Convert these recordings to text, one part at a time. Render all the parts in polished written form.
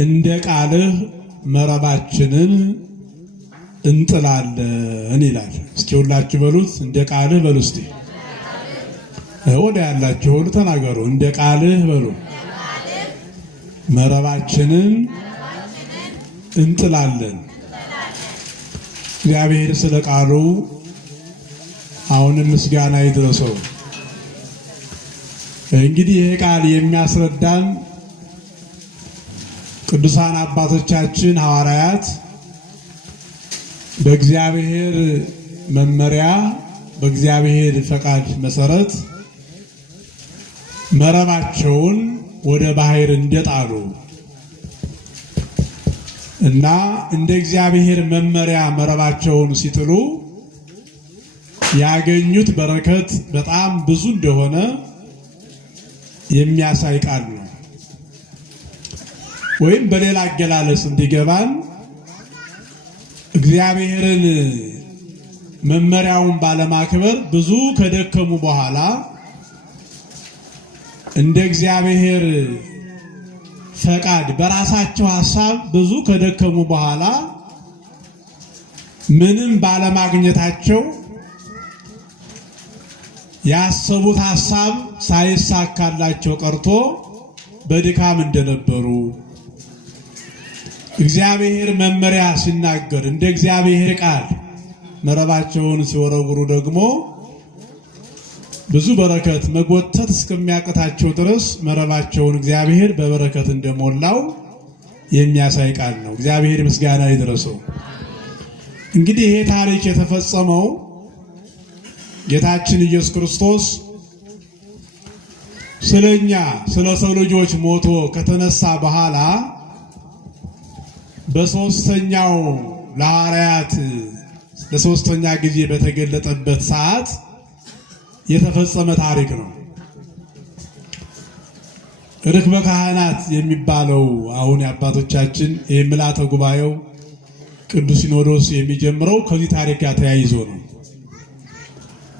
እንደ ቃልህ መረባችንን እንጥላለን ይላል። እስኪ ሁላችሁ በሉት፣ እንደ ቃልህ በሉ። እስቲ ወደ ያላችሁ ሁሉ ተናገሩ። እንደ ቃልህ በሉ። መረባችንን እንጥላለን። እግዚአብሔር ስለ ቃሉ አሁንም ምስጋና ይድረሰው። እንግዲህ ይሄ ቃል የሚያስረዳን ቅዱሳን አባቶቻችን ሐዋርያት በእግዚአብሔር መመሪያ በእግዚአብሔር ፈቃድ መሰረት መረባቸውን ወደ ባህር እንደጣሉ እና እንደ እግዚአብሔር መመሪያ መረባቸውን ሲጥሉ ያገኙት በረከት በጣም ብዙ እንደሆነ የሚያሳይ ቃል ነው። ወይም በሌላ አገላለጽ እንዲገባን እግዚአብሔርን መመሪያውን ባለማክበር ብዙ ከደከሙ በኋላ እንደ እግዚአብሔር ፈቃድ በራሳቸው ሐሳብ ብዙ ከደከሙ በኋላ ምንም ባለማግኘታቸው ያሰቡት ሐሳብ ሳይሳካላቸው ቀርቶ በድካም እንደነበሩ እግዚአብሔር መመሪያ ሲናገር እንደ እግዚአብሔር ቃል መረባቸውን ሲወረውሩ ደግሞ ብዙ በረከት መጎተት እስከሚያቅታቸው ድረስ መረባቸውን እግዚአብሔር በበረከት እንደሞላው የሚያሳይ ቃል ነው። እግዚአብሔር ምስጋና ይድረሰው። እንግዲህ ይሄ ታሪክ የተፈጸመው ጌታችን ኢየሱስ ክርስቶስ ስለኛ ስለ ሰው ልጆች ሞቶ ከተነሳ በኋላ በሶስተኛው ለሐዋርያት ለሶስተኛ ጊዜ በተገለጠበት ሰዓት የተፈጸመ ታሪክ ነው። ርክበ ካህናት የሚባለው አሁን የአባቶቻችን የምልዓተ ጉባኤው ቅዱስ ሲኖዶስ የሚጀምረው ከዚህ ታሪክ ጋር ተያይዞ ነው።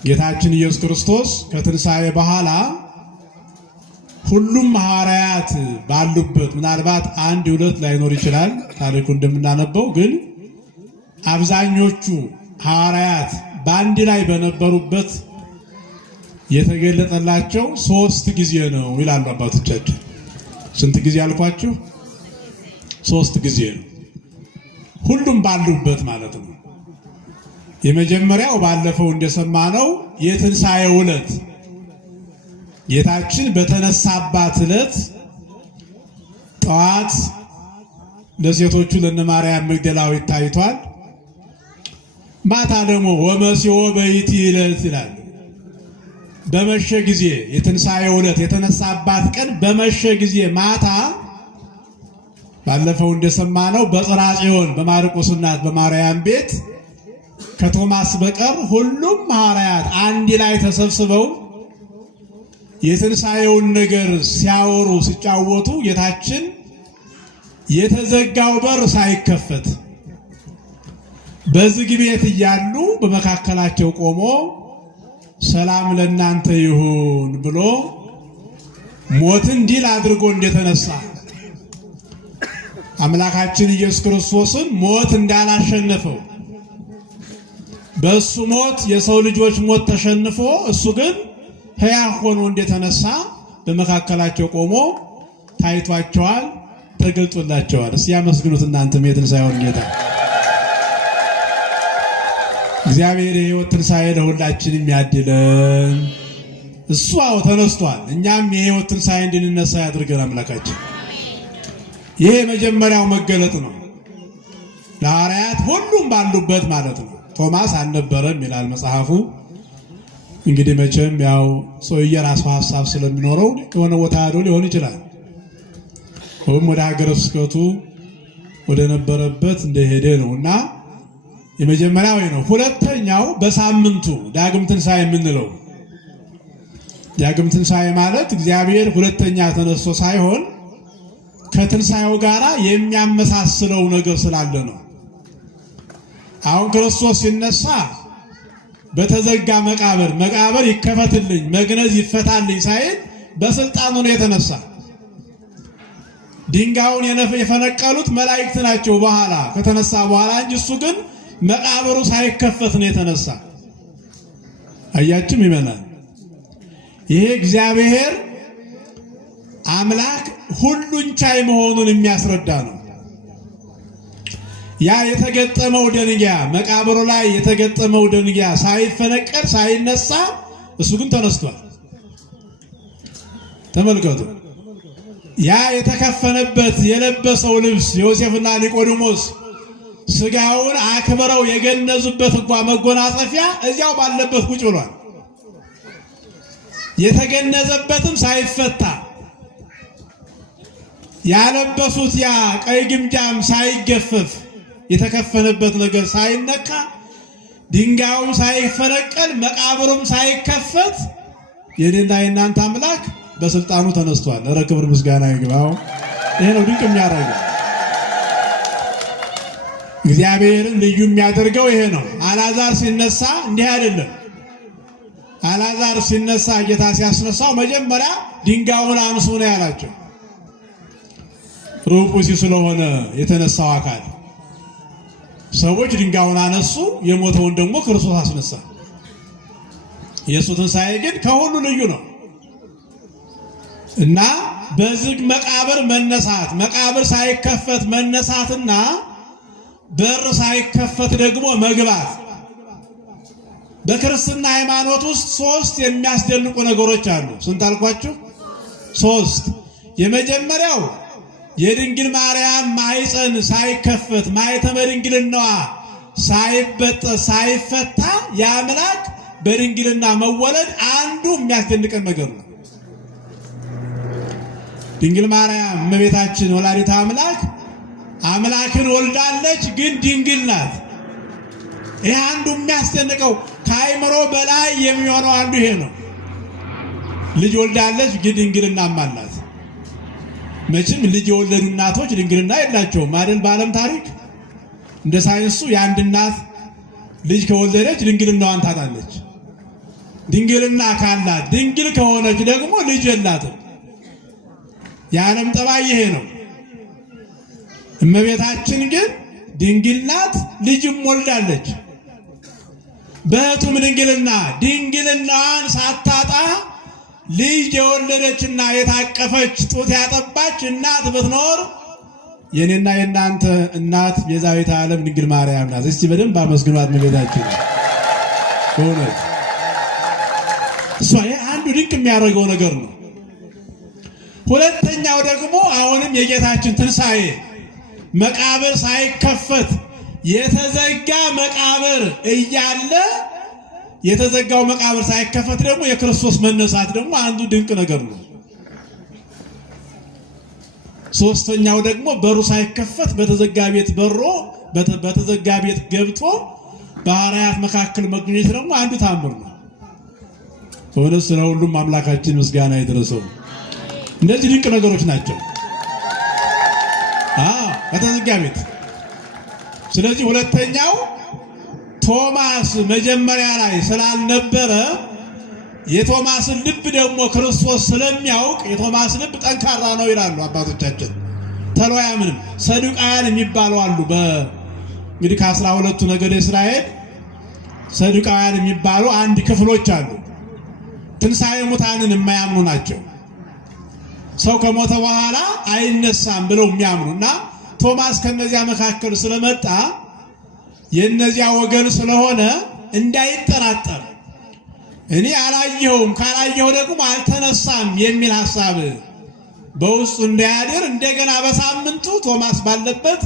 ጌታችን ኢየሱስ ክርስቶስ ከትንሣኤ በኋላ ሁሉም ሐዋርያት ባሉበት ምናልባት አንድ ሁለት ላይኖር ይችላል ታሪኩ እንደምናነበው፣ ግን አብዛኞቹ ሐዋርያት በአንድ ላይ በነበሩበት የተገለጠላቸው 3 ጊዜ ነው ይላሉ አባቶቻችን። ስንት ጊዜ አልኳችሁ? 3 ጊዜ ነው። ሁሉም ባሉበት ማለት ነው። የመጀመሪያው ባለፈው እንደሰማነው የትንሣኤው ዕለት ጌታችን በተነሳባት ዕለት ጠዋት ለሴቶቹ ለነ ማርያም መግደላዊት ታይቷል። ማታ ደግሞ ወመሲኦ በይቲ ዕለት ይላል። በመሸ ጊዜ የትንሣኤው ዕለት የተነሳባት ቀን በመሸ ጊዜ ማታ ባለፈው እንደሰማነው በጽርሐ ጽዮን በማርቆስ እናት በማርያም ቤት ከቶማስ በቀር ሁሉም ሐዋርያት አንድ ላይ ተሰብስበው የትንሣኤውን ነገር ሲያወሩ ሲጫወቱ ጌታችን የተዘጋው በር ሳይከፈት በዝግ ቤት እያሉ በመካከላቸው ቆሞ ሰላም ለእናንተ ይሁን ብሎ ሞትን ድል አድርጎ እንደተነሳ አምላካችን ኢየሱስ ክርስቶስን ሞት እንዳላሸነፈው በእሱ ሞት የሰው ልጆች ሞት ተሸንፎ እሱ ግን ሕያው ሆኖ እንደተነሳ በመካከላቸው ቆሞ ታይቷቸዋል፣ ተገልጦላቸዋል። እስቲ ያመስግኑት እናንተም የትንሣኤውን ጌታ። እግዚአብሔር የሕይወት ትንሣኤ ለሁላችንም ያድለን። እሱ ተነስቷል፣ እኛም የሕይወት ትንሣኤ እንድንነሳ ያድርገን አምላካችን። ይሄ የመጀመሪያው መገለጥ ነው። ለሐዋርያት ሁሉም ባሉበት ማለት ነው። ቶማስ አልነበረም ይላል መጽሐፉ። እንግዲህ መቼም ያው ሰው የራሱ ሐሳብ ስለሚኖረው የሆነ ቦታ ሄዶ ሊሆን ይችላል፣ ወይም ወደ ሀገረ ስብከቱ ወደ ነበረበት እንደሄደ ነውና የመጀመሪያው ነው። ሁለተኛው በሳምንቱ ዳግም ትንሣኤ የምንለው ዳግም ትንሣኤ ማለት እግዚአብሔር ሁለተኛ ተነስቶ ሳይሆን ከትንሣኤው ጋር የሚያመሳስለው ነገር ስላለ ነው። አሁን ክርስቶስ ሲነሳ በተዘጋ መቃብር ይከፈትልኝ መግነዝ ይፈታልኝ ሳይል በስልጣኑ ነው የተነሳ። ድንጋዩን የፈነቀሉት መላእክት ናቸው በኋላ ከተነሳ በኋላ እንጂ እሱ ግን መቃብሩ ሳይከፈት ነው የተነሳ። አያችም ይመናል። ይሄ እግዚአብሔር አምላክ ሁሉን ቻይ መሆኑን የሚያስረዳ ነው። ያ የተገጠመው ደንጊያ መቃብሩ ላይ የተገጠመው ደንጊያ ሳይፈነቀል ሳይነሳ እሱ ግን ተነስቷል። ተመልከቱ። ያ የተከፈነበት የለበሰው ልብስ ዮሴፍና ኒቆዲሞስ ስጋውን አክብረው የገነዙበት እንኳን መጎናጸፊያ እዚያው ባለበት ቁጭ ብሏል። የተገነዘበትም ሳይፈታ ያለበሱት ያ ቀይ ግምጃም ሳይገፈፍ የተከፈነበት ነገር ሳይነካ ድንጋዩም ሳይፈነቀል መቃብሩም ሳይከፈት የኔና የናንተ አምላክ በስልጣኑ ተነስቷል። ኧረ ክብር ምስጋና ይግባው። ይሄ ነው ድንቅ የሚያደርገው። እግዚአብሔርን ልዩ የሚያደርገው ይሄ ነው። አልዓዛር ሲነሳ እንዲህ አይደለም። አልዓዛር ሲነሳ ጌታ ሲያስነሳው መጀመሪያ ድንጋዩን አንሱ ነው ያላቸው። ሩቁ ስለሆነ የተነሳው አካል ሰዎች ድንጋዩን አነሱ፣ የሞተውን ደግሞ ክርስቶስ አስነሳ። የእሱ ትንሣኤ ግን ከሁሉ ልዩ ነው እና በዝግ መቃብር መነሳት፣ መቃብር ሳይከፈት መነሳትና በር ሳይከፈት ደግሞ መግባት። በክርስትና ሃይማኖት ውስጥ ሶስት የሚያስደንቁ ነገሮች አሉ። ስንት አልኳችሁ? ሶስት። የመጀመሪያው የድንግል ማርያም ማኅፀን ሳይከፈት ማኅተመ ድንግልናዋ ሳይበጠስ ሳይፈታ የአምላክ በድንግልና መወለድ አንዱ የሚያስደንቀን ነገር ነው። ድንግል ማርያም እመቤታችን ወላዲተ አምላክ አምላክን ወልዳለች፣ ግን ድንግል ናት። ይህ አንዱ የሚያስደንቀው ከአእምሮ በላይ የሚሆነው አንዱ ይሄ ነው። ልጅ ወልዳለች፣ ግን ድንግልናም አላት። መቼም ልጅ የወለዱ እናቶች ድንግልና የላቸውም አይደል? በዓለም ታሪክ እንደ ሳይንሱ የአንድ እናት ልጅ ከወለደች ድንግልናዋን ታጣለች። ድንግልና ካላት ድንግል ከሆነች ደግሞ ልጅ የላትም። የዓለም ጠባይ ይሄ ነው። እመቤታችን ግን ድንግል ናት፣ ልጅም ወልዳለች። በሕቱም ድንግልና ድንግልናዋን ሳታጣ ልጅ የወለደችና የታቀፈች ጡት ያጠባች እናት ብትኖር የኔና የናንተ እናት ቤዛዊተ ዓለም ድንግል ማርያም ናት። እስቲ በደንብ አመስግኗት እመቤታችን። በእውነት እሷ አንዱ ድንቅ የሚያደርገው ነገር ነው። ሁለተኛው ደግሞ አሁንም የጌታችን ትንሣኤ መቃብር ሳይከፈት የተዘጋ መቃብር እያለ የተዘጋው መቃብር ሳይከፈት ደግሞ የክርስቶስ መነሳት ደግሞ አንዱ ድንቅ ነገር ነው። ሶስተኛው ደግሞ በሩ ሳይከፈት በተዘጋ ቤት በሮ በተዘጋ ቤት ገብቶ በሐዋርያት መካከል መገኘት ደግሞ አንዱ ታምር ነው። በእውነት ስለ ሁሉም አምላካችን ምስጋና ይድረሰው። እነዚህ ድንቅ ነገሮች ናቸው። በተዘጋ ቤት። ስለዚህ ሁለተኛው ቶማስ መጀመሪያ ላይ ስላልነበረ የቶማስን ልብ ደግሞ ክርስቶስ ስለሚያውቅ የቶማስ ልብ ጠንካራ ነው ይላሉ አባቶቻችን። ተሎ አያምንም። ሰዱቃውያን የሚባሉ አሉ። እንግዲህ ከ12ቱ ነገደ እስራኤል ሰዱቃውያን የሚባሉ አንድ ክፍሎች አሉ። ትንሣኤ ሙታንን የማያምኑ ናቸው። ሰው ከሞተ በኋላ አይነሳም ብለው የሚያምኑና ቶማስ ከነዚያ መካከል ስለመጣ የነዚያ ወገን ስለሆነ እንዳይጠራጠር እኔ አላየሁም ካላየሁ ደግሞ አልተነሳም የሚል ሐሳብ በውስጡ እንዳያድር እንደገና በሳምንቱ ቶማስ ባለበት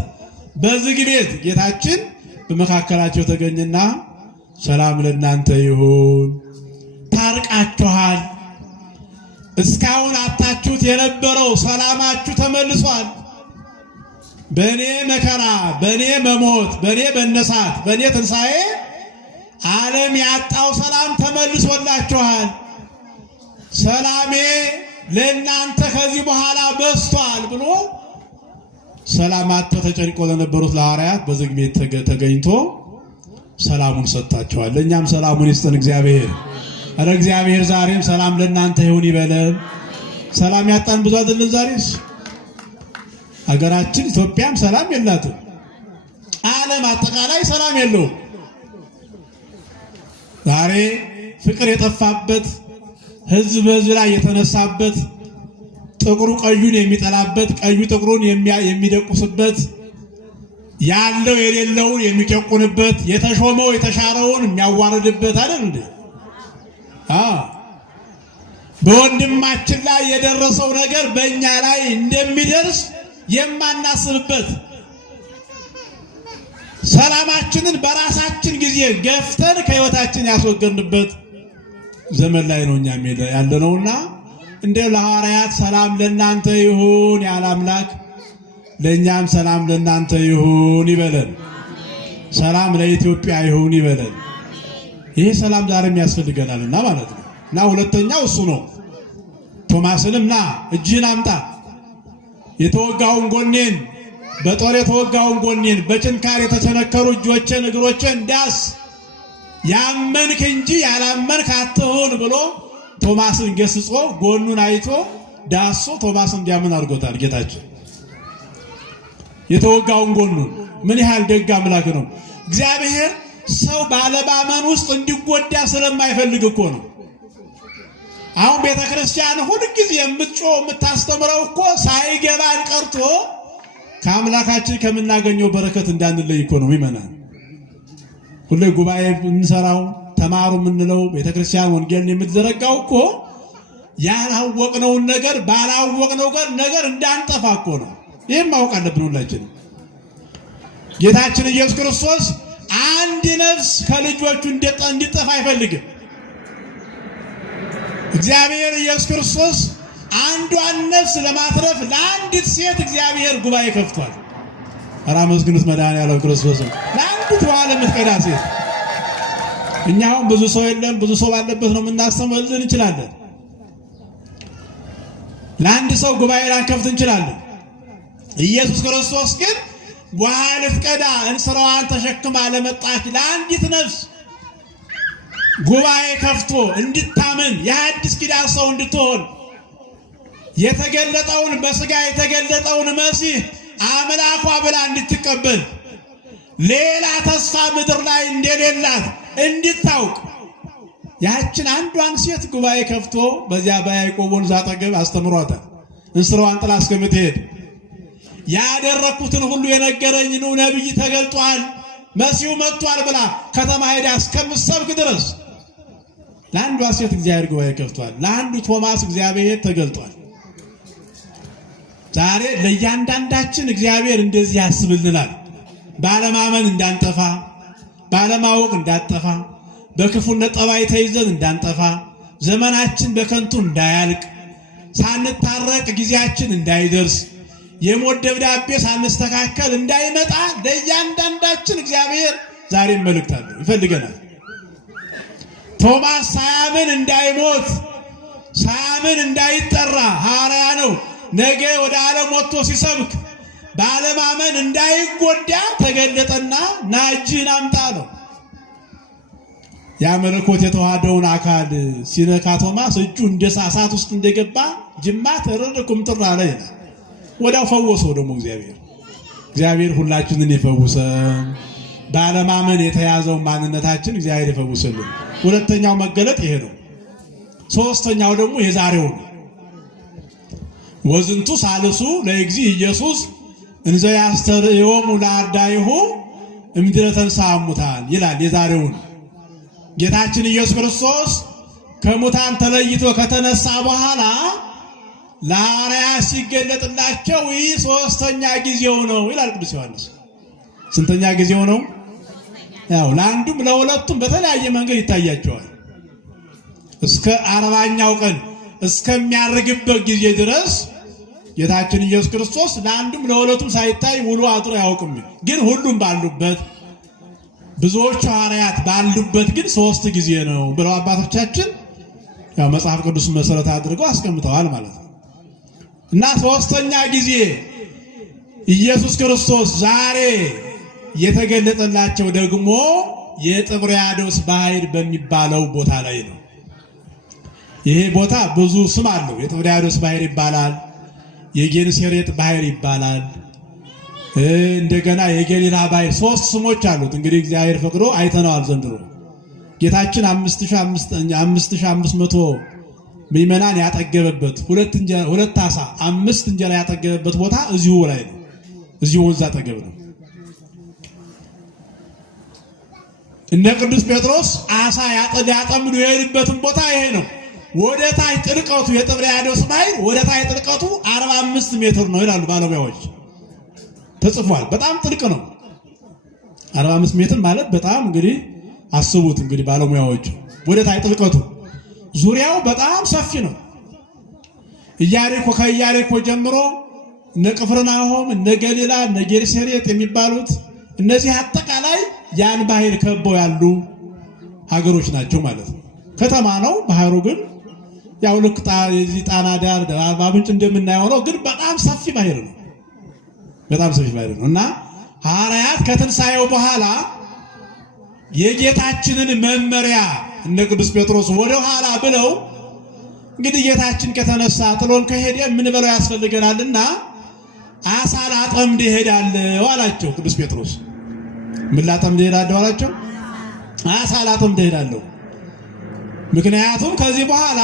በዝግ ቤት ጌታችን በመካከላቸው ተገኘና ሰላም ለእናንተ ይሁን፣ ታርቃችኋል፣ እስካሁን አታችሁት የነበረው ሰላማችሁ ተመልሷል። በእኔ መከራ፣ በእኔ መሞት፣ በእኔ መነሳት፣ በእኔ ትንሣኤ ዓለም ያጣው ሰላም ተመልሶላችኋል። ሰላሜ ለእናንተ ከዚህ በኋላ በስቷል ብሎ ሰላም አጥተው ተጨንቀው ለነበሩት ለሐዋርያት በዝግ ቤት ተገኝቶ ሰላሙን ሰጥቷቸዋል። ለእኛም ሰላሙን ይስጠን እግዚአብሔር። ኧረ እግዚአብሔር ዛሬም ሰላም ለእናንተ ይሁን ይበለን። ሰላም ያጣን ብዙ አይደለን ዛሬስ? ሀገራችን ኢትዮጵያም ሰላም የላትም። ዓለም አጠቃላይ ሰላም የለውም። ዛሬ ፍቅር የጠፋበት ህዝብ በህዝብ ላይ የተነሳበት ጥቁሩ ቀዩን የሚጠላበት ቀዩ ጥቁሩን የሚደቁስበት ያለው የሌለውን የሚጨቁንበት የተሾመው የተሻረውን የሚያዋርድበት አይደል እንዴ? በወንድማችን ላይ የደረሰው ነገር በእኛ ላይ እንደሚደርስ የማናስብበት ሰላማችንን በራሳችን ጊዜ ገፍተን ከህይወታችን ያስወገድንበት ዘመን ላይ ነው እኛም ያለነውና እንደ ለሐዋርያት ሰላም ለእናንተ ይሁን ያለ አምላክ ለእኛም ሰላም ለእናንተ ይሁን ይበለን። ሰላም ለኢትዮጵያ ይሁን ይበለን። ይሄ ሰላም ዛሬም ያስፈልገናልና ማለት ነው። እና ሁለተኛው እሱ ነው። ቶማስንም ና እጅህን አምጣ፣ የተወጋውን ጎኔን በጦር የተወጋውን ጎኔን በጭንካር የተቸነከሩ እጆችን እግሮችን ዳስ፣ ያመንክ እንጂ ያላመንክ አትሁን ብሎ ቶማስን ገስጾ ጎኑን አይቶ ዳሶ ቶማስን እንዲያምን አድርጎታል ጌታችን። የተወጋውን ጎኑን ምን ያህል ደግ አምላክ ነው እግዚአብሔር። ሰው ባለማመን ውስጥ እንዲጎዳ ስለማይፈልግ እኮ ነው። አሁን ቤተክርስቲያን ሁልጊዜ የምታስተምረው እኮ ሳይገባን ቀርቶ ከአምላካችን ከምናገኘው በረከት እንዳንለይ እኮ ነው። ይመናል ሁሌ ጉባኤ የምንሰራው ተማሩ የምንለው ቤተክርስቲያን ወንጌልን የምትዘረጋው እኮ ያላወቅነውን ነገር ባላወቅነው ነገር እንዳንጠፋ እኮ ነው። ይህም ማወቅ አለብን ሁላችን። ጌታችን ኢየሱስ ክርስቶስ አንድ ነፍስ ከልጆቹ እንዲጠፋ አይፈልግም። እግዚአብሔር ኢየሱስ ክርስቶስ አንዷን ነፍስ ለማትረፍ ለአንዲት ሴት እግዚአብሔር ጉባኤ ከፍቷል። ኧረ አመስግኑት መድኃኒዓለም ክርስቶስ። ለአንዲት ውሃ ለምትቀዳ ሴት። እኛ አሁን ብዙ ሰው የለም ብዙ ሰው ባለበት ነው የምናስተምር እንችላለን። ለአንድ ሰው ጉባኤ ላንከፍት እንችላለን። ኢየሱስ ክርስቶስ ግን ውሃ ልትቀዳ እንስራዋን ተሸክማ ለመጣች ለአንዲት ነፍስ ጉባኤ ከፍቶ እንድታምን የሐዲስ ኪዳን ሰው እንድትሆን የተገለጠውን በስጋ የተገለጠውን መሲህ አምላኳ ብላ እንድትቀበል ሌላ ተስፋ ምድር ላይ እንደሌላት እንድታውቅ ያችን አንዷን ሴት ጉባኤ ከፍቶ በዚያ በያዕቆብ ወንዝ አጠገብ አስተምሯታል። እንስራዋን ጥላ እስከምትሄድ ያደረኩትን ሁሉ የነገረኝ ነው ነብይ ተገልጧል መሲሁ መጥቷል ብላ ከተማ ሄዳ እስከምትሰብክ ድረስ ለአንዷ ሴት እግዚአብሔር ጉባኤ ከፍቷል። ለአንዱ ቶማስ እግዚአብሔር ተገልጧል። ዛሬ ለእያንዳንዳችን እግዚአብሔር እንደዚህ ያስብልናል። ባለማመን እንዳንጠፋ፣ ባለማወቅ እንዳንጠፋ፣ በክፉነት ጠባይ ተይዘን እንዳንጠፋ፣ ዘመናችን በከንቱ እንዳያልቅ፣ ሳንታረቅ ጊዜያችን እንዳይደርስ፣ የሞት ደብዳቤ ሳንስተካከል እንዳይመጣ ለእያንዳንዳችን እግዚአብሔር ዛሬም መልእክት አለው፣ ይፈልገናል። ቶማስ ሳያምን እንዳይሞት ሳያምን እንዳይጠራ ሐዋርያ ነው። ነገ ወደ ዓለም ወጥቶ ሲሰብክ ባለማመን እንዳይጎዳ ተገለጠና ና እጅህን አምጣ ነው። ያ መለኮት የተዋሃደውን አካል ሲነካ ቶማስ እጁ እንደ እሳት ውስጥ እንደገባ ጅማት እርር ኩምትር አለ ይላል። ወዲያው ፈወሰው። ደግሞ እግዚአብሔር ሁላችንን ይፈውሰን። ባለማመን የተያዘው ማንነታችን እግዚአብሔር ይፈውሰልን። ሁለተኛው መገለጥ ይሄ ነው። ሶስተኛው ደግሞ የዛሬው ነው። ወዝንቱ ሳልሱ ለእግዚእ ኢየሱስ እንዘ ያስተርእዮሙ ለአርዳኢሁ እምድኅረ ተንሥአ እሙታን ይላል። የዛሬውን ጌታችን ኢየሱስ ክርስቶስ ከሙታን ተለይቶ ከተነሳ በኋላ ለሐዋርያት ሲገለጥላቸው ይህ ሶስተኛ ጊዜው ነው ይላል ቅዱስ ዮሐንስ። ስንተኛ ጊዜው ነው? ያው ለአንዱም ለሁለቱም በተለያየ መንገድ ይታያቸዋል። እስከ 40ኛው ቀን እስከሚያርግበት ጊዜ ድረስ ጌታችን ኢየሱስ ክርስቶስ ለአንዱም ለሁለቱም ሳይታይ ውሎ አድሮ አያውቅም። ግን ሁሉም ባሉበት ብዙዎቹ ሐዋርያት ባሉበት ግን 3 ጊዜ ነው ብለው አባቶቻችን ያው መጽሐፍ ቅዱስ መሰረት አድርገው አስቀምጠዋል ማለት ነው። እና ሶስተኛ ጊዜ ኢየሱስ ክርስቶስ ዛሬ የተገለጠላቸው ደግሞ የጥብርያዶስ ባህር በሚባለው ቦታ ላይ ነው። ይሄ ቦታ ብዙ ስም አለው። የጥብርያዶስ ባህር ይባላል፣ የጌንሴሬጥ ባህር ይባላል። እንደገና የገሊላ ባህር 3 ስሞች አሉት። እንግዲህ እግዚአብሔር ፈቅዶ አይተነዋል ዘንድሮ። ጌታችን 5500 ምዕመናን ያጠገበበት 2 ዓሣ 5 እንጀራ ያጠገበበት ቦታ እዚሁ ላይ ነው። እዚሁ ወንዝ አጠገብ ነው። እነ ቅዱስ ጴጥሮስ ዓሣ ያጠምዱ የሄዱበትን ቦታ ይሄ ነው። ወደ ታች ጥልቀቱ የጥብርያዶስ ባህር ወደ ታች ጥልቀቱ 45 ሜትር ነው ይላሉ ባለሙያዎች። ተጽፏል። በጣም ጥልቅ ነው። 45 ሜትር ማለት በጣም እንግዲህ አስቡት እንግዲህ ባለሙያዎች ወደ ታች ጥልቀቱ ዙሪያው በጣም ሰፊ ነው። ከኢያሪኮ ጀምሮ እነ ቅፍርናሆም እነ ገሊላ እነ ጌንሴሬጥ የሚባሉት እነዚህ አጠቃላይ ያን ባህር ከበው ያሉ ሀገሮች ናቸው ማለት ነው። ከተማ ነው። ባህሩ ግን ያው ልክ ጣና ዳር አርባ ምንጭ እንደምናየው ነው። ግን በጣም ሰፊ ባህር ነው። በጣም ሰፊ ባህር ነው እና ሐዋርያት ከትንሣኤው በኋላ የጌታችንን መመሪያ እነ ቅዱስ ጴጥሮስ ወደ ኋላ ብለው እንግዲህ ጌታችን ከተነሳ ጥሎን ከሄደ ምን በለው ያስፈልገናልና ዓሣ ላጠምድ እሄዳለሁ አላቸው። ቅዱስ ጴጥሮስ ምን ላጠምድ እሄዳለሁ አላቸው? ዓሣ ላጠምድ እሄዳለሁ። ምክንያቱም ከዚህ በኋላ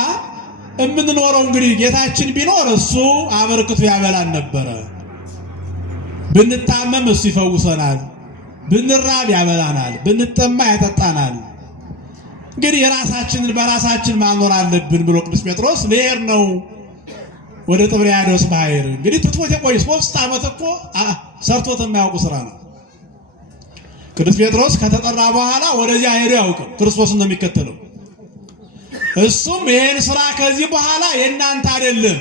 የምንኖረው እንግዲህ ጌታችን ቢኖር እሱ አበርክቶ ያበላን ነበረ። ብንታመም እሱ ይፈውሰናል፣ ብንራብ ያበላናል፣ ብንጠማ ያጠጣናል። እንግዲህ የራሳችንን በራሳችን ማኖር አለብን ብሎ ቅዱስ ጴጥሮስ ልሄድ ነው ወደ ጥብርያዶስ ባህር። እንግዲህ ትቶት የቆየ 3 ዓመት እኮ ሰርቶት የማያውቁ ስራ ነው። ቅዱስ ጴጥሮስ ከተጠራ በኋላ ወደዚያ ሄዶ ያውቅም፣ ክርስቶስን ነው የሚከተለው። እሱም ይሄን ስራ ከዚህ በኋላ የእናንተ አይደለም፣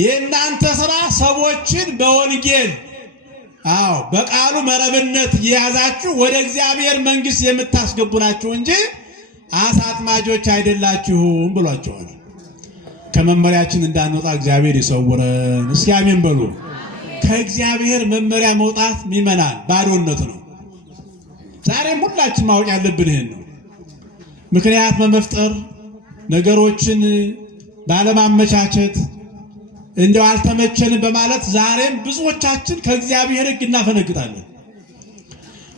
የእናንተ ስራ ሰዎችን በወንጌል በቃሉ መረብነት የያዛችሁ ወደ እግዚአብሔር መንግሥት የምታስገቡ ናችሁ እንጂ ዓሣ አጥማጆች አይደላችሁም ብሏቸዋል። ከመመሪያችን እንዳንወጣ እግዚአብሔር ይሰውረን። እስኪ አሜን በሉ። ከእግዚአብሔር መመሪያ መውጣት ምዕመናን ባዶነት ነው። ዛሬም ሁላችን ማወቅ ያለብን ይሄን ነው። ምክንያት በመፍጠር ነገሮችን ባለማመቻቸት እንደው አልተመቸንም በማለት ዛሬም ብዙዎቻችን ከእግዚአብሔር ሕግ እናፈነግጣለን።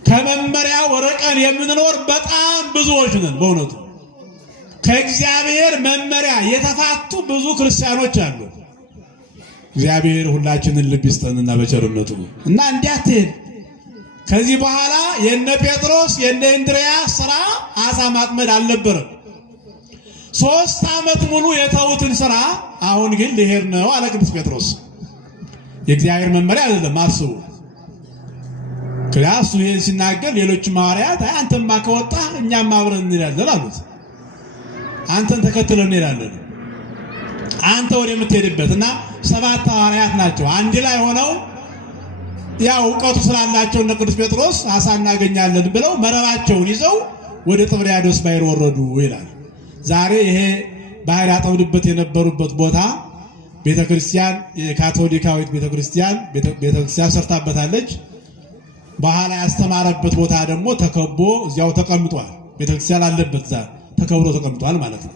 ከመመሪያው ርቀን የምንኖር በጣም ብዙዎች ነን። በእውነቱ ከእግዚአብሔር መመሪያ የተፋቱ ብዙ ክርስቲያኖች አሉ። እግዚአብሔር ሁላችንን ልብ ይስጠንና በቸርነቱ እና እንዲያትሄድ ከዚህ በኋላ የነ ጴጥሮስ የነ እንድርያስ ስራ ዓሣ ማጥመድ አልነበረም። 3 ዓመት ሙሉ የተውትን ስራ አሁን ግን ልሄድ ነው አለ ቅዱስ ጴጥሮስ። የእግዚአብሔር መመሪያ አይደለም አስቡ። ከያሱ ይሄን ሲናገር ሌሎችም ሐዋርያት አንተማ ከወጣህ እኛም አብረን እንሄዳለን አሉት። አንተን ተከትለን እንሄዳለን አንተ ወደምትሄድበትና 7 ሐዋርያት ናቸው አንድ ላይ ሆነው ያው ዕውቀቱ ስላላቸው እነ ቅዱስ ጴጥሮስ ዓሣ እናገኛለን ብለው መረባቸውን ይዘው ወደ ጥብርያዶስ ባህር ወረዱ ይላል። ዛሬ ይሄ ባህር ያጠምዱበት የነበሩበት ቦታ ቤተክርስቲያን የካቶሊካዊት ቤተክርስቲያን ሰርታበታለች። በኋላ ያስተማረበት ቦታ ደግሞ ተከቦ እዚያው ተቀምጧል። ቤተክርስቲያን አለበት ተከብሮ ተቀምጧል ማለት ነው።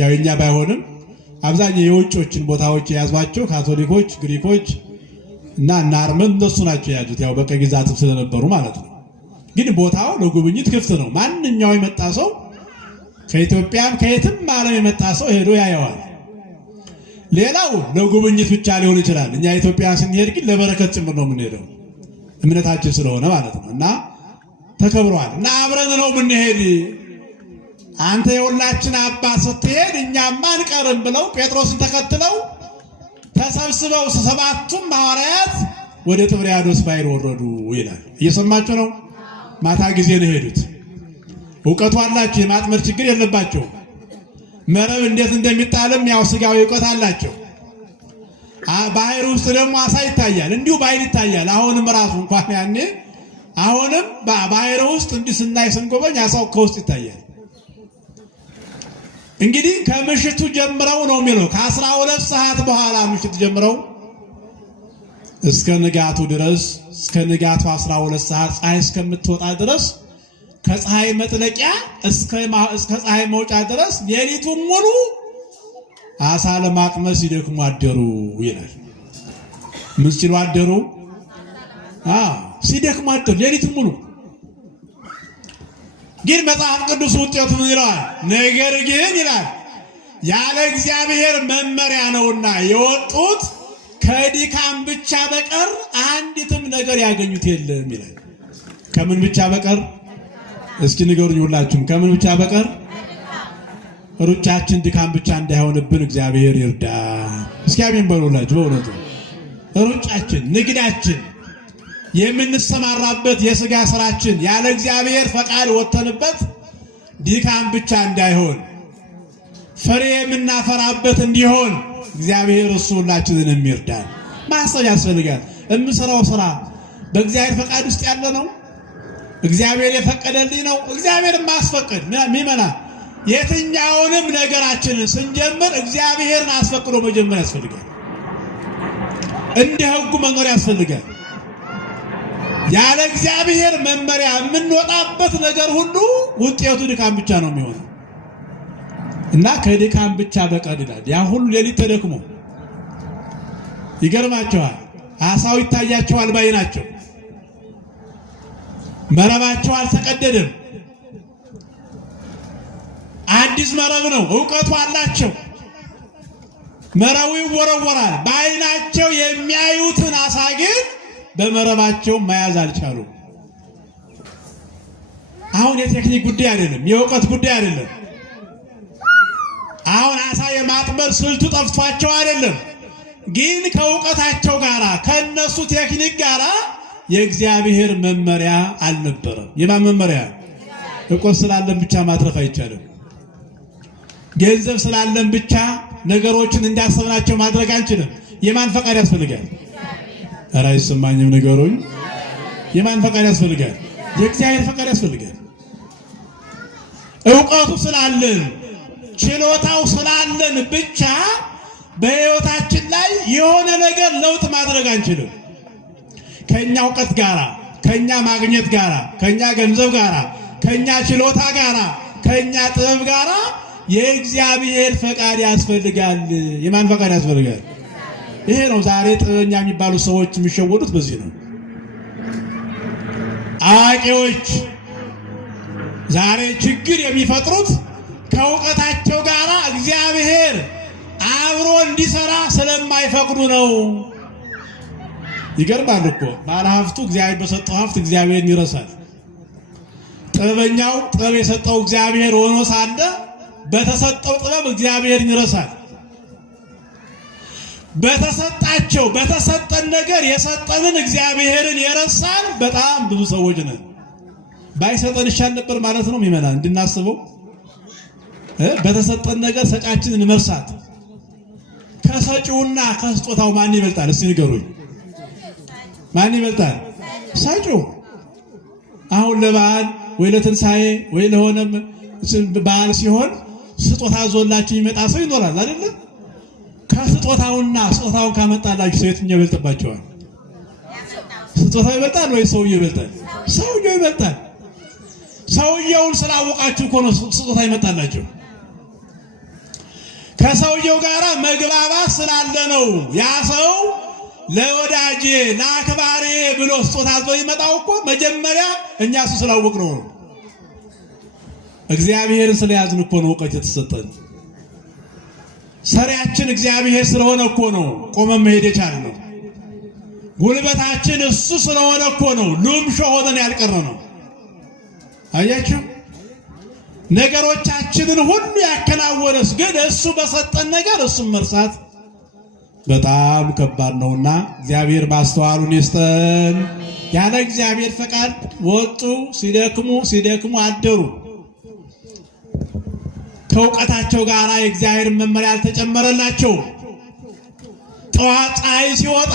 ያው እኛ ባይሆንም አብዛኛው የውጮችን ቦታዎች የያዟቸው ካቶሊኮች፣ ግሪኮች እና አርመን እነሱ ናቸው የያዙት። ያው በቀኝ ግዛት ስለነበሩ ማለት ነው። ግን ቦታው ለጉብኝት ክፍት ነው። ማንኛው የመጣ ሰው ከኢትዮጵያም ከየትም ዓለም የመጣ ሰው ሄዶ ያየዋል። ሌላው ለጉብኝት ብቻ ሊሆን ይችላል። እኛ ኢትዮጵያ ስንሄድ ግን ለበረከት ጭምር ነው የምንሄደው፣ እምነታችን ስለሆነ ማለት ነው። እና ተከብሯል እና አብረን ነው የምንሄድ። አንተ የሁላችን አባት ስትሄድ እኛማ አንቀርም ብለው ጴጥሮስን ተከትለው ተሰብስበው 7ቱም ሐዋርያት ወደ ጥብርያዶስ ባህር ወረዱ ይላል። እየሰማችሁ ነው። ማታ ጊዜ ነው ሄዱት። ዕውቀቱ አላቸው። የማጥመድ ችግር የለባቸው። መረብ እንዴት እንደሚጣልም ያው ስጋዊ ዕውቀት አላቸው። ባህር ውስጥ ደግሞ ዓሣ ይታያል፣ እንዲሁ ባህር ይታያል። አሁንም ራሱ እንኳን ያኔ አሁንም ባህር ውስጥ እንዲህ ስናይ ስንጎበኝ ዓሣው ከውስጥ ይታያል። እንግዲህ ከምሽቱ ጀምረው ነው የሚለው ከ12 ሰዓት በኋላ ምሽት ጀምረው እስከ ንጋቱ ድረስ እስከ ንጋቱ 12 ሰዓት ፀሐይ እስከምትወጣ ድረስ ከፀሐይ መጥለቂያ እስከ ፀሐይ መውጫ ድረስ ሌሊቱን ሙሉ አሳ ለማጥመድ ሲደክሙ አደሩ ይላል። ምን ሲሉ አደሩ? ሲደክሙ አደሩ ሌሊቱን ሙሉ። ግን መጽሐፍ ቅዱስ ውጤቱ ምን ይላል? ነገር ግን ይላል ያለ እግዚአብሔር መመሪያ ነውና የወጡት ከድካም ብቻ በቀር አንዲትም ነገር ያገኙት የለም ይላል። ከምን ብቻ በቀር? እስኪ ንገሩኝ ሁላችሁም፣ ከምን ብቻ በቀር? ሩጫችን ድካም ብቻ እንዳይሆንብን እግዚአብሔር ይርዳ። እስኪ አሜን በሉላችሁ። በእውነቱ ሩጫችን፣ ንግዳችን፣ የምንሰማራበት የሥጋ ስራችን ያለ እግዚአብሔር ፈቃድ ወተንበት ድካም ብቻ እንዳይሆን ፍሬ የምናፈራበት እንዲሆን እግዚአብሔር እሱ ሁላችንን የሚርዳን ማሰብ ያስፈልጋል። የምሰራው ስራ በእግዚአብሔር ፈቃድ ውስጥ ያለ ነው? እግዚአብሔር የፈቀደልኝ ነው? እግዚአብሔር ማስፈቀድ ሚመና የትኛውንም ነገራችንን ስንጀምር እግዚአብሔርን አስፈቅዶ መጀመር ያስፈልጋል። እንደ ሕጉ መኖር ያስፈልጋል። ያለ እግዚአብሔር መመሪያ የምንወጣበት ነገር ሁሉ ውጤቱ ድካም ብቻ ነው የሚሆነው እና ከድካም ብቻ በቀር ይላል። ያ ሁሉ ሌሊት ተደክሞ ይገርማቸዋል። አሳው ይታያቸዋል ባይናቸው፣ መረባቸው አልተቀደደም። አዲስ መረብ ነው፣ ዕውቀቱ አላቸው። መረቡ ይወረወራል። በአይናቸው የሚያዩትን አሳ ግን በመረባቸው መያዝ አልቻሉም። አሁን የቴክኒክ ጉዳይ አይደለም፣ የእውቀት ጉዳይ አይደለም። አሁን አሳ የማጥመድ ስልቱ ጠፍቷቸው አይደለም፣ ግን ከእውቀታቸው ጋራ ከነሱ ቴክኒክ ጋራ የእግዚአብሔር መመሪያ አልነበረም። የማን መመሪያ? ዕውቀት ስላለን ብቻ ማትረፍ አይቻልም። ገንዘብ ስላለን ብቻ ነገሮችን እንዳሰብናቸው ማድረግ አንችልም። የማን ፈቃድ ያስፈልጋል? ኧረ አይሰማኝም፣ ንገሩኝ። የማን ፈቃድ ያስፈልጋል? የእግዚአብሔር ፈቃድ ያስፈልጋል። ዕውቀቱ ስላለን ችሎታው ስላለን ብቻ በሕይወታችን ላይ የሆነ ነገር ለውጥ ማድረግ አንችልም። ከኛ ዕውቀት ጋራ፣ ከኛ ማግኘት ጋራ፣ ከኛ ገንዘብ ጋራ፣ ከኛ ችሎታ ጋራ፣ ከኛ ጥበብ ጋራ የእግዚአብሔር ፈቃድ ያስፈልጋል። የማን ፈቃድ ያስፈልጋል? ይሄ ነው ዛሬ ጥበበኛ የሚባሉ ሰዎች የሚሸወዱት በዚህ ነው። አዋቂዎች ዛሬ ችግር የሚፈጥሩት ከእውቀታቸው ጋር እግዚአብሔር አብሮ እንዲሰራ ስለማይፈቅዱ ነው። ይገርማል እኮ ባለ ሀብቱ እግዚአብሔር በሰጠው ሀብት እግዚአብሔርን ይረሳል። ጥበበኛው ጥበብ የሰጠው እግዚአብሔር ሆኖ ሳለ በተሰጠው ጥበብ እግዚአብሔርን ይረሳል። በተሰጠን ነገር የሰጠንን እግዚአብሔርን የረሳን በጣም ብዙ ሰዎች ነን። ባይሰጠን ይሻል ነበር ማለት ነው የሚመናን እንድናስበው። በተሰጠን ነገር ሰጫችንን መርሳት። ከሰጪውና ከስጦታው ማን ይበልጣል? እስቲ ንገሩኝ። ማን ይበልጣል? ሰጪው። አሁን ለበዓል ወይ ለትንሣኤ ወይ ለሆነም በዓል ሲሆን ስጦታ ዞላችሁ የሚመጣ ሰው ይኖራል አይደል? ከስጦታውና ስጦታውን ካመጣላችሁ ሰው የትኛው ይበልጥባቸዋል? ስጦታው ይበልጣል ወይ ሰውየው ይበልጣል? ሰውየው ይበልጣል። ሰውየውን ስላወቃችሁ እኮ ነው ስጦታ ይመጣላችሁ። ከሰውየው ጋራ መግባባት ስላለ ነው ያ ሰው ለወዳጄ ለአክባሬ ብሎ ስጦታ አዞ ይመጣው እኮ መጀመሪያ እኛ እሱ ስላወቅነው ነው። እግዚአብሔርን ስለያዝን እኮ ነው ዕውቀት የተሰጠን። ሰሪያችን እግዚአብሔር ስለሆነ እኮ ነው ቆመን መሄድ የቻልነው። ጉልበታችን እሱ ስለሆነ እኮ ነው ሉምሾ ሆነን ያልቀረነው። አያችሁ፣ ነገሮቻችንን ሁሉ ያከናወነስ ግን እሱ በሰጠን ነገር እሱን መርሳት በጣም ከባድ ነውና እግዚአብሔር ማስተዋሉን ይስጠን። ያለ እግዚአብሔር ፈቃድ ወጡ፣ ሲደክሙ አደሩ። ከእውቀታቸው ጋር የእግዚአብሔር መመሪያ አልተጨመረላቸው። ጠዋት ፀሐይ ሲወጣ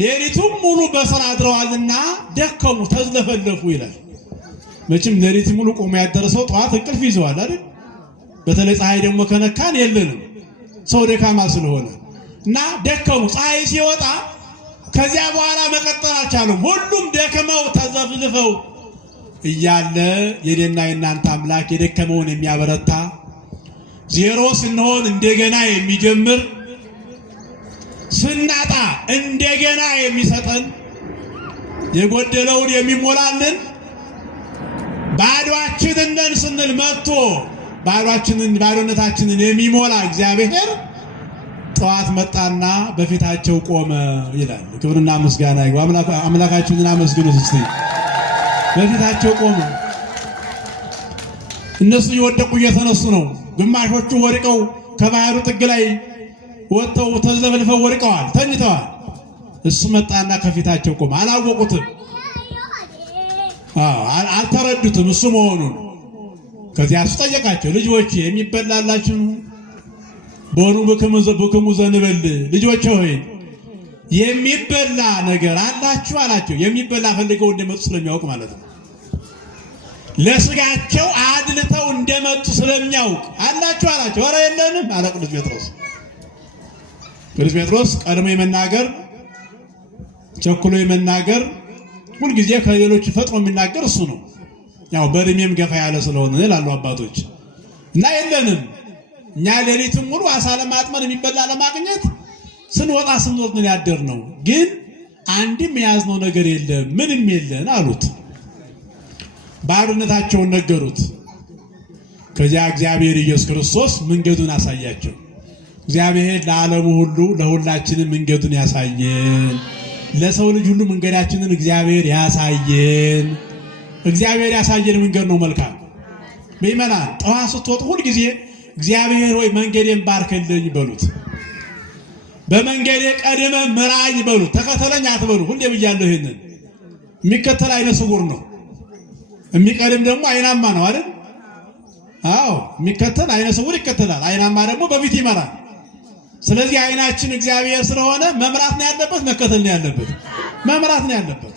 ሌሊቱም ሙሉ በስራ አድረዋልና ደከሙ፣ ተዝለፈለፉ ይላል። መቼም ሌሊት ሙሉ ቆሞ ያደረሰው ጠዋት እንቅልፍ ይዘዋል አይደል? በተለይ ፀሐይ ደግሞ ከነካን የለንም ሰው ደካማ ስለሆነ እና ደከሙ። ፀሐይ ሲወጣ ከዚያ በኋላ መቀጠል አልቻሉም። ሁሉም ደክመው ተዘፍልፈው እያለ የኔና የናንተ አምላክ የደከመውን የሚያበረታ ዜሮ ስንሆን እንደገና የሚጀምር ስናጣ እንደገና የሚሰጠን የጎደለውን የሚሞላልን ባዶአችንን ነን ስንል መጥቶ ባዶነታችንን የሚሞላ እግዚአብሔር ጠዋት መጣና በፊታቸው ቆመ ይላል። ክብርና ምስጋና ይግባው። አምላካችንን አመስግኑት እስቲ። በፊታቸው ቆመ። እነሱ እየወደቁ እየተነሱ ነው። ግማሾቹ ወድቀው ከባህሩ ጥግ ላይ ወጥተው ተዘብልፈው ወድቀዋል፣ ተኝተዋል። እሱ መጣና ከፊታቸው ቆመ። አላወቁትም፣ አልተረዱትም እሱ መሆኑን። ከዚያ እሱ ጠየቃቸው፣ ልጆች የሚበላላችሁ በሆኑ ብክሙ ዘንበል፣ ልጆች ሆይ የሚበላ ነገር አላችሁ አላቸው። የሚበላ ፈልገው እንደመጡ ስለሚያውቅ ማለት ነው። ለስጋቸው አድልተው እንደመጡ ስለሚያውቅ አላችሁ አላቸው። ኧረ የለንም አለ ቅዱስ ጴጥሮስ። ቅዱስ ጴጥሮስ ቀድሞ የመናገር ቸኩሎ የመናገር ሁልጊዜ ከሌሎች ፈጥኖ የሚናገር እሱ ነው። ያው በእድሜም ገፋ ያለ ስለሆነ ይላሉ አባቶች። እና የለንም እኛ ሌሊቱን ሙሉ አሳ ለማጥመድ የሚበላ ለማግኘት ስንወጣ ስንወርድ ነው ያደርነው፣ ግን አንድም የያዝነው ነገር የለም፣ ምንም የለን አሉት። ባዶነታቸውን ነገሩት። ከዚያ እግዚአብሔር ኢየሱስ ክርስቶስ መንገዱን አሳያቸው። እግዚአብሔር ለዓለሙ ሁሉ ለሁላችንም መንገዱን ያሳየን። ለሰው ልጅ ሁሉ መንገዳችንን እግዚአብሔር ያሳየን። እግዚአብሔር ያሳየን መንገድ ነው መልካም። ምእመናን ጠዋት ስትወጡ ሁል ጊዜ እግዚአብሔር ሆይ መንገዴን ባርክልኝ በሉት። በመንገዴ ቀድመ ምራኝ በሉት። ተከተለኝ አትበሉ። ሁሌ ብያለሁ ይሄንን። የሚከተል አይነ ስውር ነው፣ የሚቀድም ደግሞ አይናማ ነው አይደል? አዎ፣ የሚከተል አይነ ስውር ይከተላል፣ አይናማ ደግሞ በፊት ይመራል። ስለዚህ አይናችን እግዚአብሔር ስለሆነ መምራት ነው ያለበት፣ መከተል ነው ያለበት፣ መምራት ነው ያለበት።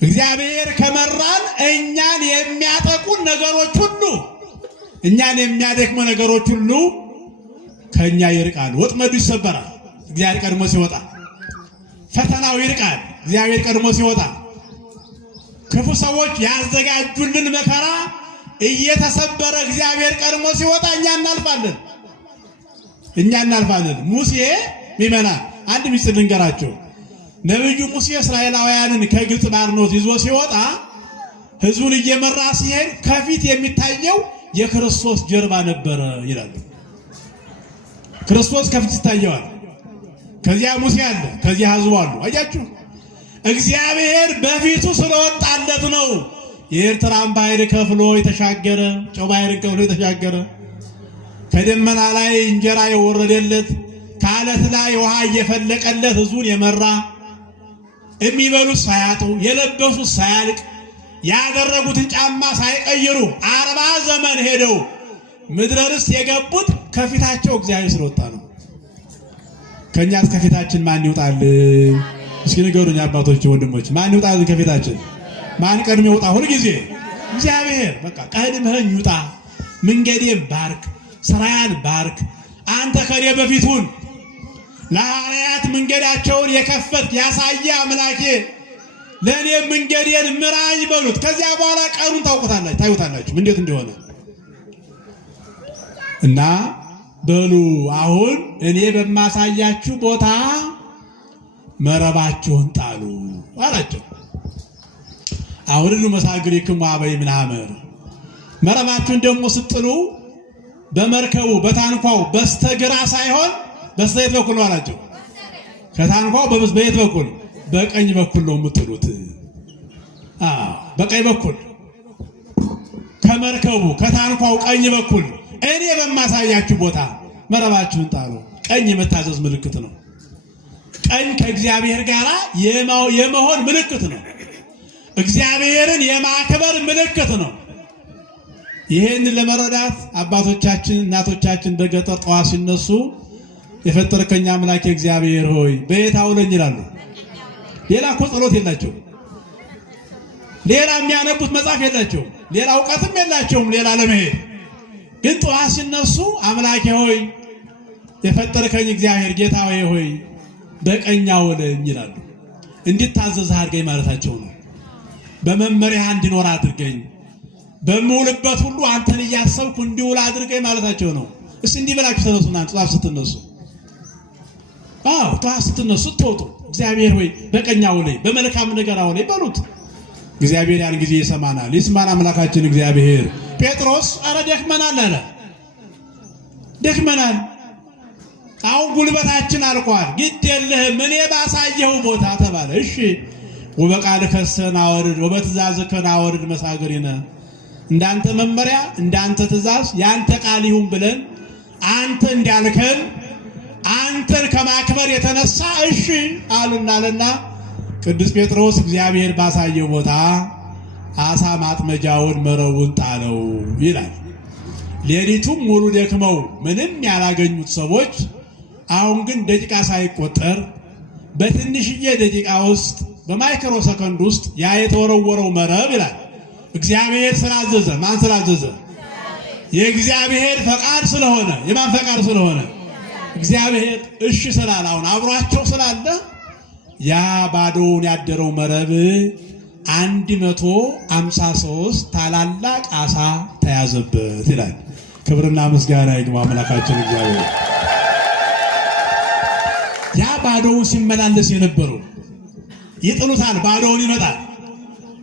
እግዚአብሔር ከመራን እኛን የሚያጠቁን ነገሮች ሁሉ፣ እኛን የሚያደክሙ ነገሮች ሁሉ ከኛ ይርቃል። ወጥመዱ ይሰበራል እግዚአብሔር ቀድሞ ሲወጣ። ፈተናው ይርቃል እግዚአብሔር ቀድሞ ሲወጣ። ክፉ ሰዎች ያዘጋጁልን መከራ እየተሰበረ እግዚአብሔር ቀድሞ ሲወጣ እኛ እናልፋለን። ሙሴ ሚመና አንድ ምስጢር ልንገራቸው። ነብዩ ሙሴ እስራኤላውያንን ከግብፅ ባርነት ይዞ ሲወጣ ሕዝቡን እየመራ ሲሄድ ከፊት የሚታየው የክርስቶስ ጀርባ ነበረ ይላሉ። ክርስቶስ ከፊት ይታየዋል። ከዚያ ሙሴ አለ፣ ከዚያ ሕዝቡ አሉ። አያችሁ፣ እግዚአብሔር በፊቱ ስለወጣለት ነው የኤርትራን ባህር ከፍሎ የተሻገረ፣ ጨው ባህርን ከፍሎ የተሻገረ፣ ከደመና ላይ እንጀራ የወረደለት፣ ከዓለት ላይ ውሃ እየፈለቀለት ሕዝቡን የመራ፣ የሚበሉት ሳያጡ የለበሱት ሳያልቅ ያደረጉትን ጫማ ሳይቀይሩ 40 ዘመን ሄደው ምድረ ርስት የገቡት ከፊታቸው እግዚአብሔር ስለወጣ ነው። ከኛስ ከፊታችን ማን ይውጣል? እስኪ ንገሩኝ አባቶች፣ ወንድሞች፣ ማን ይውጣል ከፊታችን? ማን ቀድሞ ይውጣ? ሁሉ ጊዜ እግዚአብሔር። በቃ ቀድመህኝ ይውጣ፣ መንገዴን ባርክ፣ ስራያን ባርክ። አንተ ከኔ በፊቱን ለሐዋርያት መንገዳቸውን የከፈት ያሳየ አምላኬ ለእኔ መንገዴን ምራኝ በሉት። ከዚያ በኋላ ቀኑን ታዩታላችሁ እንዴት እንደሆነ። እና በሉ አሁን እኔ በማሳያችሁ ቦታ መረባችሁን ጣሉ አላቸው። አሁን ሁሉ መሳግሪክሙ አበይ ምናመር፣ መረባችሁን ደግሞ ስትጥሉ በመርከቡ በታንኳው በስተግራ ሳይሆን በስተየት በኩል ነው አላቸው። ከታንኳው በየት በኩል? በቀኝ በኩል ነው የምትጥሉት። በቀኝ በኩል ከመርከቡ ከታንኳው ቀኝ በኩል እኔ በማሳያችሁ ቦታ መረባችሁን ጣሉ። ቀኝ የመታዘዝ ምልክት ነው። ቀኝ ከእግዚአብሔር ጋር የመሆን ምልክት ነው። እግዚአብሔርን የማክበር ምልክት ነው። ይህን ለመረዳት አባቶቻችን እናቶቻችን በገጠር ጠዋት ሲነሱ የፈጠርከኝ አምላክ እግዚአብሔር ሆይ በየት አውለኝ ይላሉ። ሌላ እኮ ጸሎት የላቸውም። ሌላ የሚያነቡት መጽሐፍ የላቸውም። ሌላ እውቀትም የላቸውም ሌላ ለመሄድ። ግን ጠዋት ሲነሱ አምላኬ ሆይ የፈጠርከኝ እግዚአብሔር ጌታዬ ሆይ በቀኝ አውለኝ ይላሉ። እንድታዘዝ አድርገኝ ማለታቸው ነው። በመመሪያ እንዲኖር አድርገኝ፣ በምውልበት ሁሉ አንተን እያሰብኩ እንዲውል አድርገኝ ማለታቸው ነው። እስቲ እንዲህ ብላችሁ ተነሱና ጧፍ ስትነሱ ጧፍ ስትነሱ ትወጡ እግዚአብሔር ሆይ በቀኝ አውለኝ በመልካም ነገር አውለኝ በሉት። እግዚአብሔር ያን ጊዜ ይሰማናል። ይስማን አምላካችን እግዚአብሔር። ጴጥሮስ አረ ደክመናል አለ። ደክመናል፣ አሁን ጉልበታችን አልቋል። ግድ የለህም እኔ ባሳየው ቦታ ተባለ። እሺ ወበቃልከ ናወርድ ወበትእዛዝከ ናወርድ መሳገሪነ፣ እንዳንተ መመሪያ እንዳንተ ትእዛዝ ያንተ ቃል ይሁን ብለን አንተ እንዳልከን አንተን ከማክበር የተነሳ እሺ አሉናልና ቅዱስ ጴጥሮስ እግዚአብሔር ባሳየው ቦታ አሳ ማጥመጃውን መረቡን ጣለው ይላል። ሌሊቱም ሙሉ ደክመው ምንም ያላገኙት ሰዎች አሁን ግን ደቂቃ ሳይቆጠር በትንሽዬ ደቂቃ ውስጥ በማይክሮ ሰከንድ ውስጥ ያ የተወረወረው መረብ ይላል እግዚአብሔር ስላዘዘ። ማን ስላዘዘ? የእግዚአብሔር ፈቃድ ስለሆነ። የማን ፈቃድ ስለሆነ? እግዚአብሔር እሺ ስላለ አሁን አብሯቸው ስላለ ያ ባዶውን ያደረው መረብ 153 ታላላቅ አሳ ተያዘበት ይላል። ክብርና ምስጋና ይግባ አምላካችን እግዚአብሔር። ያ ባዶውን ሲመላለስ የነበረው ይጥሉታል፣ ባዶውን ይመጣል።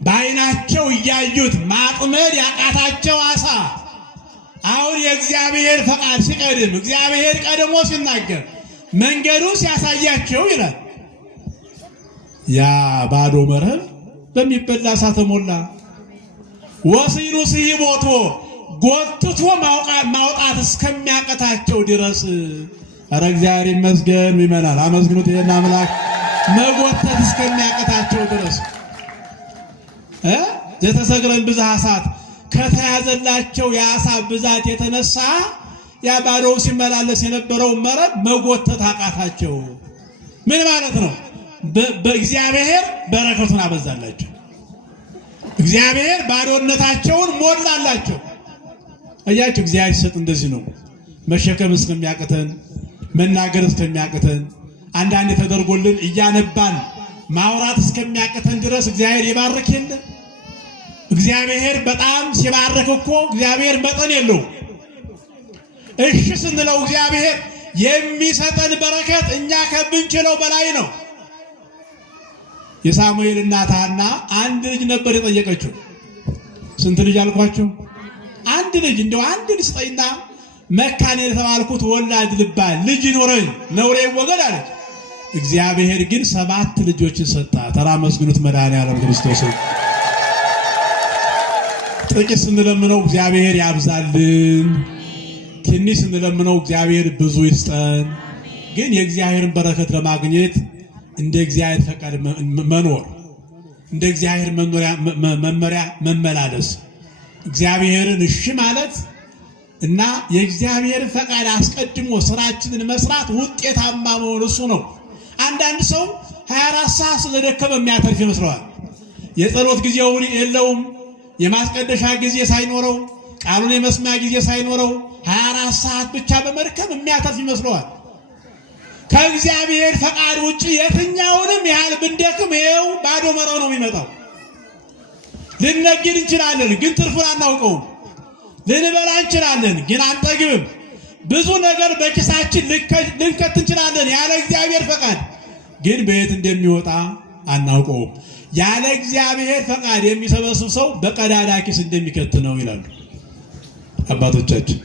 በዓይናቸው እያዩት ማጥመድ ያቃታቸው አሳ አሁን የእግዚአብሔር ፈቃድ ሲቀድም እግዚአብሔር ቀድሞ ሲናገር መንገዱ ሲያሳያቸው ይላል ያ ባዶ መረብ በሚበላ አሳ ተሞላ። ወሲኑ ሲቦቶ ጎትቶ ማውጣት እስከሚያቀታቸው ድረስ ኧረ እግዚአብሔር ይመስገን ይመናል። አመስግኑት ይሄን አምላክ። መጎተት እስከሚያቀታቸው ድረስ ዘተሰግረን ብዝሃ አሳት ከተያዘላቸው የአሳ ብዛት የተነሳ ያ ባዶው ሲመላለስ የነበረው መረብ መጎተት አቃታቸው። ምን ማለት ነው? በእግዚአብሔር በረከቱን አበዛላቸው። እግዚአብሔር ባዶነታቸውን ሞላላቸው። አያችሁ እግዚአብሔር ሲሰጥ እንደዚህ ነው። መሸከም እስከሚያቅተን መናገር እስከሚያቅተን አንዳንድ ተደርጎልን እያነባን ማውራት እስከሚያቅተን ድረስ እግዚአብሔር ይባርክ የለ። እግዚአብሔር በጣም ሲባርክ እኮ እግዚአብሔር መጠን የለው። እሺ ስንለው እግዚአብሔር የሚሰጠን በረከት እኛ ከምንችለው በላይ ነው። የሳሙኤል እናት ሐና አንድ ልጅ ነበር የጠየቀችው። ስንት ልጅ አልኳችሁ? አንድ ልጅ። እንደው አንድ ልጅ ስጠኝና መካን የተባልኩት ወላድ ልባል ልጅ ይኖረኝ ነውሬ ይወገድ አለች። እግዚአብሔር ግን 7 ልጆችን ሰጣ። ተራ መስግኑት መድኃኔዓለም ክርስቶስ። ጥቂት ስንለምነው እግዚአብሔር ያብዛልን፣ ትንሽ ስንለምነው እግዚአብሔር ብዙ ይስጠን። ግን የእግዚአብሔርን በረከት ለማግኘት እንደ እግዚአብሔር ፈቃድ መኖር፣ እንደ እግዚአብሔር መመሪያ መመላለስ፣ እግዚአብሔርን እሺ ማለት እና የእግዚአብሔር ፈቃድ አስቀድሞ ስራችንን መስራት ውጤታማ መሆን እሱ ነው። አንዳንድ ሰው 24 ሰዓት ስለደከመ የሚያተርፍ ይመስለዋል። የጸሎት ጊዜውን የለውም፣ የማስቀደሻ ጊዜ ሳይኖረው፣ ቃሉን የመስሚያ ጊዜ ሳይኖረው 24 ሰዓት ብቻ በመድከም የሚያተርፍ ይመስለዋል። ከእግዚአብሔር ፈቃድ ውጪ የትኛውንም ያህል ብንደክም ይሄው ባዶ መረብ ነው የሚመጣው። ልንነግድ እንችላለን፣ ግን ትርፉን አናውቀውም። ልንበላ እንችላለን፣ ግን አንጠግብም። ብዙ ነገር በኪሳችን ልንከት እንችላለን ያለ እግዚአብሔር ፈቃድ፣ ግን በየት እንደሚወጣ አናውቀውም። ያለ እግዚአብሔር ፈቃድ የሚሰበስብ ሰው በቀዳዳ ኪስ እንደሚከት ነው ይላሉ አባቶቻችን።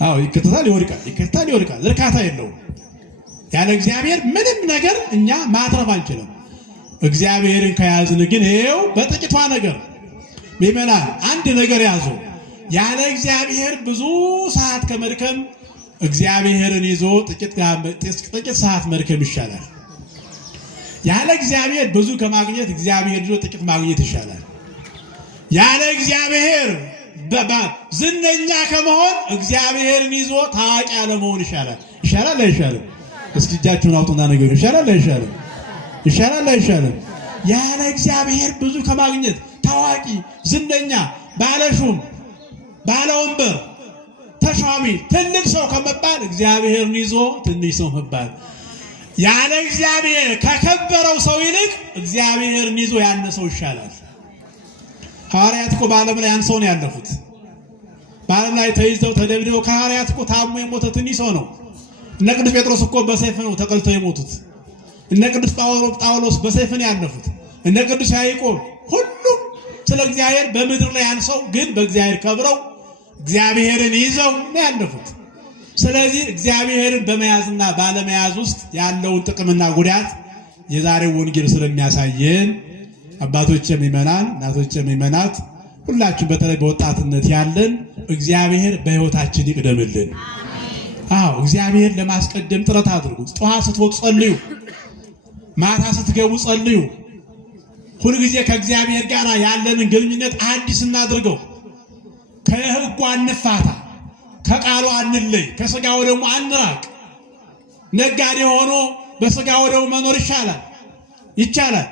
አዎ ይከተታል፣ ይወድቃል፣ ይከተታል፣ ይወድቃል። እርካታ የለውም። ያለ እግዚአብሔር ምንም ነገር እኛ ማትረፍ አንችልም። እግዚአብሔርን ከያዝን ግን ይሄው በጥቂቷ ነገር ምእመናን አንድ ነገር ያዙ። ያለ እግዚአብሔር ብዙ ሰዓት ከመድከም እግዚአብሔርን ይዞ ጥቂት ሰዓት መድከም ይሻላል። ያለ እግዚአብሔር ብዙ ከማግኘት እግዚአብሔር ይዞ ጥቂት ማግኘት ይሻላል። ያለ እግዚአብሔር ዝነኛ ከመሆን እግዚአብሔርን ይዞ ታዋቂ አለመሆን ይሻላል። ይሻላል አይሻልም? እስኪ እጃችሁን አውጡና ነገሩ ይሻላል አይሻልም? ይሻላል አይሻልም? ያለ እግዚአብሔር ብዙ ከማግኘት ታዋቂ፣ ዝነኛ፣ ባለሹም፣ ባለወንበር፣ ተሿሚ፣ ትልቅ ሰው ከመባል እግዚአብሔርን ይዞ ትንሽ ሰው መባል። ያለ እግዚአብሔር ከከበረው ሰው ይልቅ እግዚአብሔርን ይዞ ያነሰው ይሻላል። ሐዋርያት እኮ በዓለም ላይ አንሰው ነው ያለፉት። በዓለም ላይ ተይዘው ተደብድበው ከሐዋርያት እኮ ታሞ የሞተ ትንሽ ሰው ነው። እነ ቅዱስ ጴጥሮስ እኮ በሰይፍ ነው ተቀልተው የሞቱት። እነ ቅዱስ ጳውሎስ በሰይፍ ነው ያለፉት። እነ ቅዱስ ያዕቆብ ሁሉም ስለ እግዚአብሔር በምድር ላይ አንሰው ግን በእግዚአብሔር ከብረው እግዚአብሔርን ይዘው ነው ያለፉት። ስለዚህ እግዚአብሔርን በመያዝና ባለመያዝ ውስጥ ያለውን ጥቅምና ጉዳት የዛሬው ወንጌል ስለሚያሳየን አባቶች የሚመናን እናቶች የሚመናት ሁላችን በተለይ በወጣትነት ያለን እግዚአብሔር በሕይወታችን ይቅደምልን። አዎ እግዚአብሔር ለማስቀደም ጥረት አድርጉ። ጠዋት ስትወጡ ጸልዩ፣ ማታ ስትገቡ ጸልዩ። ሁሉ ጊዜ ከእግዚአብሔር ጋር ያለንን ግንኙነት አዲስ እናድርገው። ከሕጉ አንፋታ፣ ከቃሉ አንለይ፣ ከሥጋው ደግሞ አንራቅ። ነጋዴ ሆኖ በሥጋው ደግሞ መኖር ይቻላል።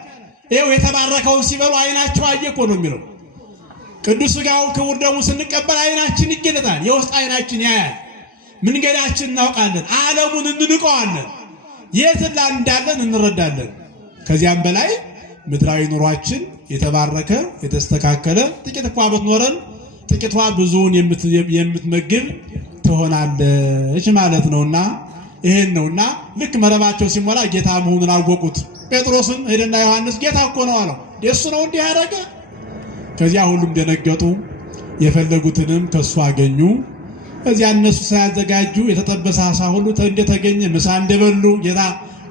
ይኸው የተባረከውን ሲበሉ አይናቸው አየ እኮ ነው የሚለው። ቅዱስ ሥጋውን ክቡር ደሙን ስንቀበል አይናችን ይገለጣል። የውስጥ አይናችን ያያል። መንገዳችን እናውቃለን። ዓለሙን እንንቀዋለን። የት እንዳለን እንረዳለን። ከዚያም በላይ ምድራዊ ኑሯችን የተባረከ የተስተካከለ ጥቂት እንኳ ብትኖረን ጥቂቷ ብዙውን የምትመግብ ትሆናለች ማለት ነውና ይሄን ነውና ልክ መረባቸው ሲሞላ ጌታ መሆኑን አወቁት። ጴጥሮስም ሄደና ዮሐንስ ጌታ እኮ ነው አለው። እሱ ነው እንዲህ ያደረገ። ከዚያ ሁሉም ደነገጡ። የፈለጉትንም ከሱ አገኙ። እዚያ እነሱ ሳያዘጋጁ የተጠበሰ ዓሣ ሁሉ እንደተገኘ ምሳ እንደበሉ ጌታ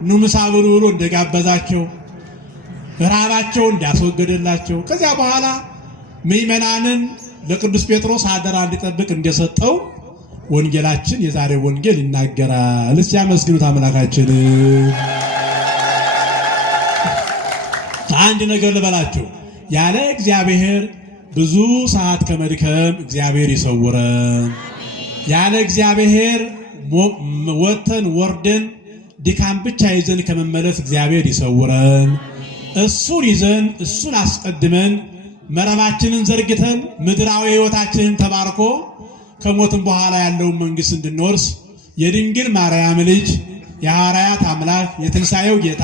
ኑ ምሳ ብሉ ብሎ እንደጋበዛቸው ራባቸው እንዳስወገደላቸው ከዚያ በኋላ ምእመናንን ለቅዱስ ጴጥሮስ አደራ እንዲጠብቅ እንደሰጠው ወንጌላችን የዛሬው ወንጌል ይናገራል። እስቲ አመስግኑት አምላካችን። አንድ ነገር ልበላችሁ፣ ያለ እግዚአብሔር ብዙ ሰዓት ከመድከም እግዚአብሔር ይሰውረን። ያለ እግዚአብሔር ወጥተን ወርደን ድካም ብቻ ይዘን ከመመለስ እግዚአብሔር ይሰውረን። እሱን ይዘን እሱን አስቀድመን መረባችንን ዘርግተን ምድራዊ ሕይወታችንን ተባርኮ ከሞትም በኋላ ያለውን መንግሥት እንድንወርስ የድንግል ማርያም ልጅ የሐዋርያት አምላክ የትንሣኤው ጌታ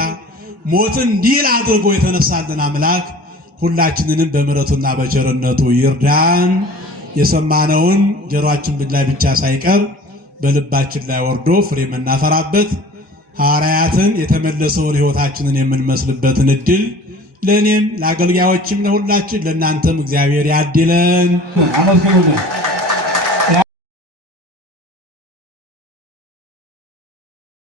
ሞትን ድል አድርጎ የተነሳልን አምላክ ሁላችንንም በምሕረቱና በቸርነቱ ይርዳን። የሰማነውን ጆሮአችን ላይ ብቻ ሳይቀር በልባችን ላይ ወርዶ ፍሬ የምናፈራበት ሐዋርያትን የተመለሰውን ሕይወታችንን የምንመስልበትን እድል ለእኔም ለአገልጋዮችም ለሁላችን ለእናንተም እግዚአብሔር ያድለን። አመስግኑልን።